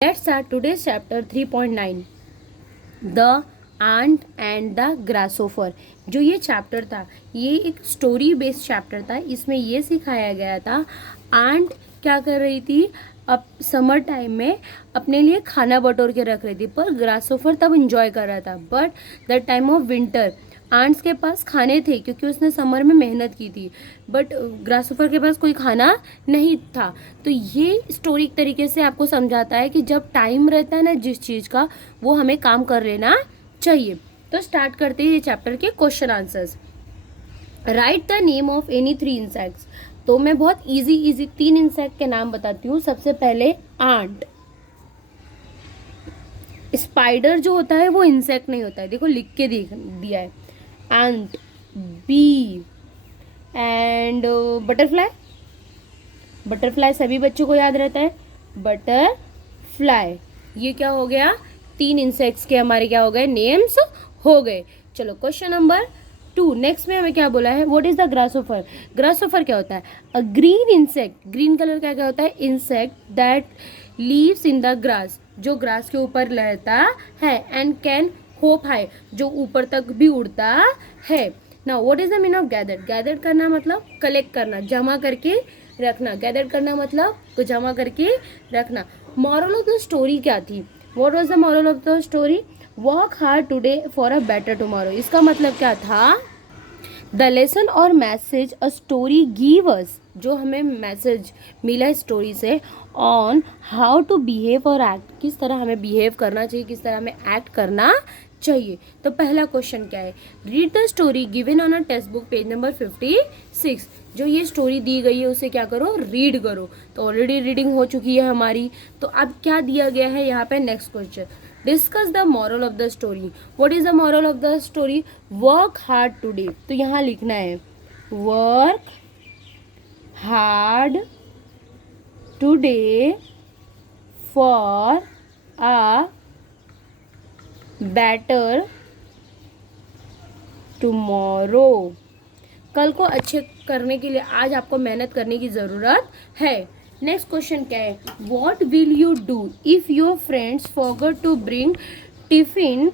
Let's start today's chapter 3.9 the ant and the grasshopper. जो ये chapter था ये एक स्टोरी बेस्ड चैप्टर था। इसमें ये सिखाया गया था आंट क्या कर रही थी, अब समर टाइम में अपने लिए खाना बटोर के रख रही थी, पर ग्रासोफर तब इंजॉय कर रहा था। But the time of winter ants के पास खाने थे क्योंकि उसने समर में मेहनत की थी, बट ग्रासोफर के पास कोई खाना नहीं था। तो ये स्टोरी एक तरीके से आपको समझाता है कि जब टाइम रहता है ना जिस चीज़ का, वो हमें काम कर लेना चाहिए। तो स्टार्ट करते हैं ये चैप्टर के question answers. Right the name of any 3 insects. तो मैं बहुत इजी 3 इंसेक्ट के नाम बताती हूँ। सबसे पहले आंट। स्पाइडर जो होता है वो इंसेक्ट नहीं होता है, देखो लिख के दिया है एंट, बी एंड बटरफ्लाई। बटरफ्लाई सभी बच्चों को याद रहता है, बटरफ्लाई। ये क्या हो गया, 3 इंसेक्ट्स के हमारे क्या हो गए, नेम्स हो गए। चलो क्वेश्चन नंबर 2। नेक्स्ट में हमें क्या बोला है, व्हाट इज द ग्रासोफर। ग्रासोफर क्या होता है, अ ग्रीन इंसेक्ट। ग्रीन कलर का क्या होता है, insect that leaves in the grass, जो ग्रास के ऊपर रहता है, एंड कैन होप हाई, जो ऊपर तक भी उड़ता है। Now what is the meaning of gather. Gather करना मतलब कलेक्ट करना, जमा करके रखना। गैदर करना मतलब तो जमा करके रखना। मॉरल ऑफ द स्टोरी क्या थी, what was the moral of the story, work hard today for a better tomorrow. इसका मतलब क्या था, द लेसन और message a story give us, जो हमें मैसेज मिला स्टोरी से, ऑन हाउ टू बिहेव और एक्ट, किस तरह हमें बिहेव करना चाहिए, किस तरह हमें एक्ट करना चाहिए। तो पहला क्वेश्चन क्या है, read the story given on a text book page number 56। जो ये स्टोरी दी गई है उसे क्या करो, रीड करो। तो ऑलरेडी रीडिंग हो चुकी है हमारी। तो अब क्या दिया गया है यहाँ पे, next question, discuss the moral of the story. What is the moral of the story, work hard today. तो यहाँ लिखना है work hard today for a better tomorrow. कल को अच्छे करने के लिए आज आपको मेहनत करने की ज़रूरत है। नेक्स्ट क्वेश्चन क्या है, what will you do if your friends forgot to bring tiffin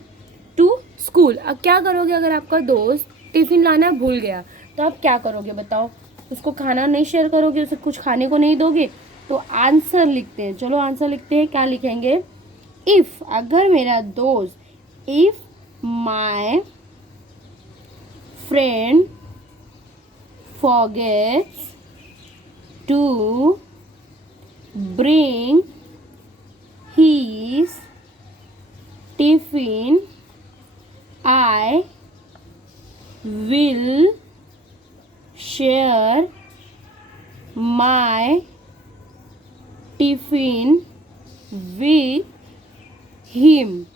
to school. अब क्या करोगे अगर आपका दोस्त टिफिन लाना भूल गया, तो आप क्या करोगे बताओ, उसको खाना नहीं शेयर करोगे, उसे कुछ खाने को नहीं दोगे। तो आंसर लिखते हैं, चलो आंसर लिखते हैं। क्या लिखेंगे, इफ़, अगर मेरा दोस्त, if my friend forgets to bring his tiffin, I will share my tiffin with him।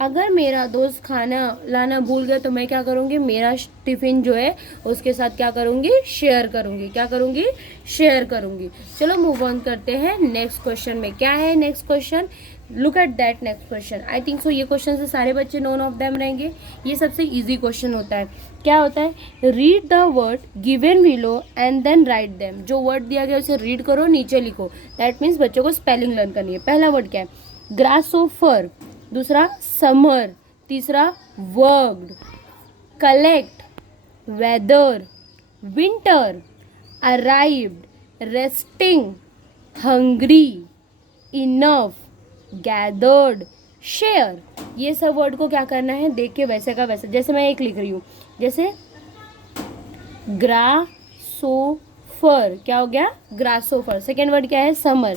अगर मेरा दोस्त खाना लाना भूल गया तो मैं क्या करूँगी, मेरा टिफ़िन जो है उसके साथ क्या करूँगी, शेयर करूँगी। क्या करूँगी, शेयर करूँगी। चलो मूव ऑन करते हैं नेक्स्ट क्वेश्चन में। क्या है next question, look at that next question. I think so ये क्वेश्चन से सारे बच्चे नोन ऑफ देम रहेंगे। ये सबसे ईजी क्वेश्चन होता है। क्या होता है, read the word given below and then write them. जो वर्ड दिया गया उसे रीड करो, नीचे लिखो। दैट मीन्स बच्चों को स्पेलिंग लर्न करनी है। पहला वर्ड क्या है, ग्रासोफर, दूसरा समर, तीसरा worked, collect, weather, winter, arrived, resting, hungry, enough, gathered, share. ये सब वर्ड को क्या करना है, देख के वैसे का वैसे, जैसे मैं एक लिख रही हूँ, जैसे ग्रासोफर, क्या हो गया, ग्रासोफर। सेकेंड वर्ड क्या है, समर,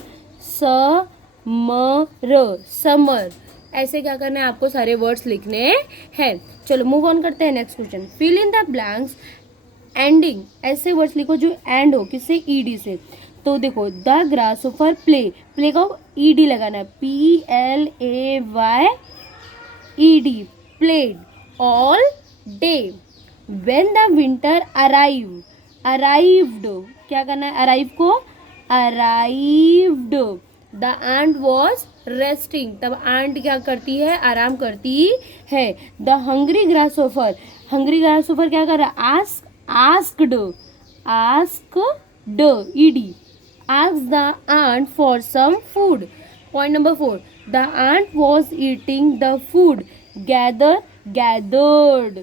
समर। ऐसे क्या करना है, आपको सारे वर्ड्स लिखने हैं। चलो मूव ऑन करते हैं next question. Fill in the blanks ending, ऐसे वर्ड्स लिखो जो एंड हो, किससे, ईडी से। तो देखो, द ग्रासोफर प्ले, प्ले को ईडी लगाना है, PLAYED, played all day. When the winter arrived, क्या करना है, अराइव को arrived, the ant was resting, तब एंट क्या करती है, आराम करती है। द हंग्री ग्रासोफर क्या कर रहा है, asked ED, ask the ant for some food. Point number 4, the ant was eating the food, gather gathered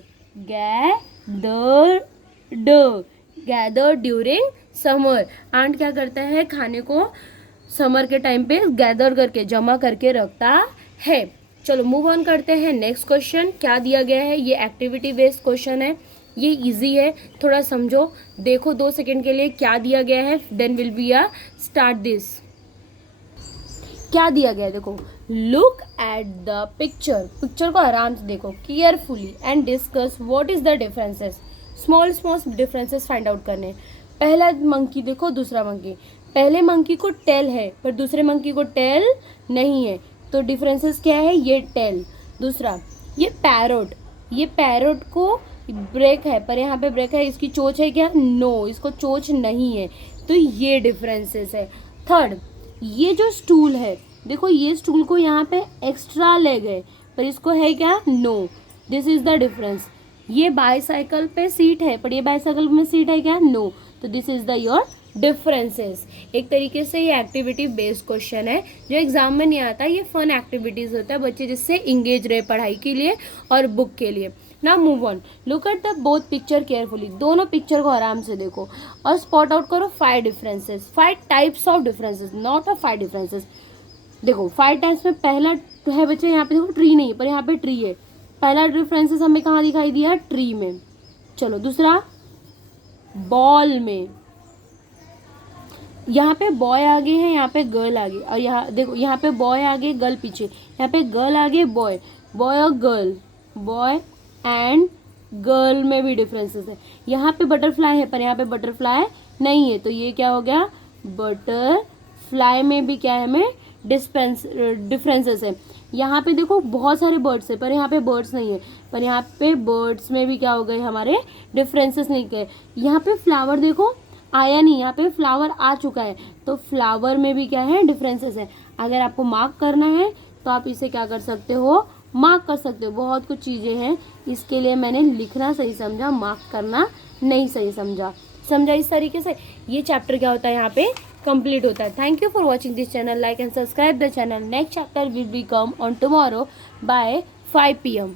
gathered during summer. Ant क्या करता है, खाने को समर के टाइम पे गैदर करके जमा करके रखता है। चलो मूव ऑन करते हैं नेक्स्ट क्वेश्चन। क्या दिया गया है, ये एक्टिविटी बेस्ड क्वेश्चन है, ये इजी है, थोड़ा समझो, देखो 2 सेकेंड के लिए क्या दिया गया है, then will be a start this. क्या दिया गया है देखो, look at the picture, picture को आराम से देखो carefully and discuss what is the differences, small small differences find out करने। पहला मंकी देखो, दूसरा मंकी, पहले मंकी को टेल है पर दूसरे मंकी को टेल नहीं है, तो डिफरेंसेस क्या है, ये टेल। दूसरा ये पैरोट, ये पैरोट को ब्रेक है पर यहाँ पे ब्रेक है, इसकी चोंच है क्या, नो, इसको चोंच नहीं है, तो ये डिफरेंसेस है। थर्ड, ये जो स्टूल है देखो, ये स्टूल को यहाँ पे एक्स्ट्रा लेग है पर इसको है क्या, no, this is the difference. ये बाईसाइकिल पे सीट है पर ये बाईसाइकिल में सीट है क्या, नो, तो this is the your differences. एक तरीके से ये एक्टिविटी बेस्ड क्वेश्चन है जो एग्जाम में नहीं आता, ये फन एक्टिविटीज होता है बच्चे जिससे इंगेज रहे पढ़ाई के लिए और बुक के लिए। Now move on, look at the both picture carefully, दोनों पिक्चर को आराम से देखो और स्पॉट आउट करो 5 differences, 5 types of differences, not a 5 differences. देखो 5 टाइप्स में पहला है बच्चे, यहाँ पे देखो ट्री नहीं पर यहाँ पे ट्री है, पहला डिफरेंसेस हमें कहाँ दिखाई दिया, ट्री में। चलो दूसरा, बॉल में, यहाँ पे बॉय आगे है, यहाँ पे गर्ल आगे, और यहाँ देखो यहाँ पे बॉय आगे गर्ल पीछे, यहाँ पे गर्ल आगे बॉय, बॉय और गर्ल, बॉय एंड गर्ल में भी डिफरेंसेस है। यहाँ पे बटरफ्लाई है पर यहाँ पे बटरफ्लाई नहीं है, तो ये क्या हो गया, बटरफ्लाई में भी क्या है, हमें डिफरेंसेस है। यहाँ पे देखो बहुत सारे बर्ड्स है पर यहाँ पे बर्ड्स नहीं है, पर यहाँ पे बर्ड्स में भी क्या हो गए हमारे डिफरेंसेस नहीं गए। यहाँ पे फ्लावर देखो आया नहीं, यहाँ पे फ्लावर आ चुका है, तो फ्लावर में भी क्या है, डिफरेंसेस है। अगर आपको मार्क करना है तो आप इसे क्या कर सकते हो, मार्क कर सकते हो। बहुत कुछ चीज़ें हैं, इसके लिए मैंने लिखना सही समझा, मार्क करना नहीं सही समझा। समझा इस तरीके से ये चैप्टर क्या होता है, यहाँ पे कंप्लीट होता है। Thank you for watching this channel, like and subscribe the channel. Next chapter will be come on tomorrow by 5 PM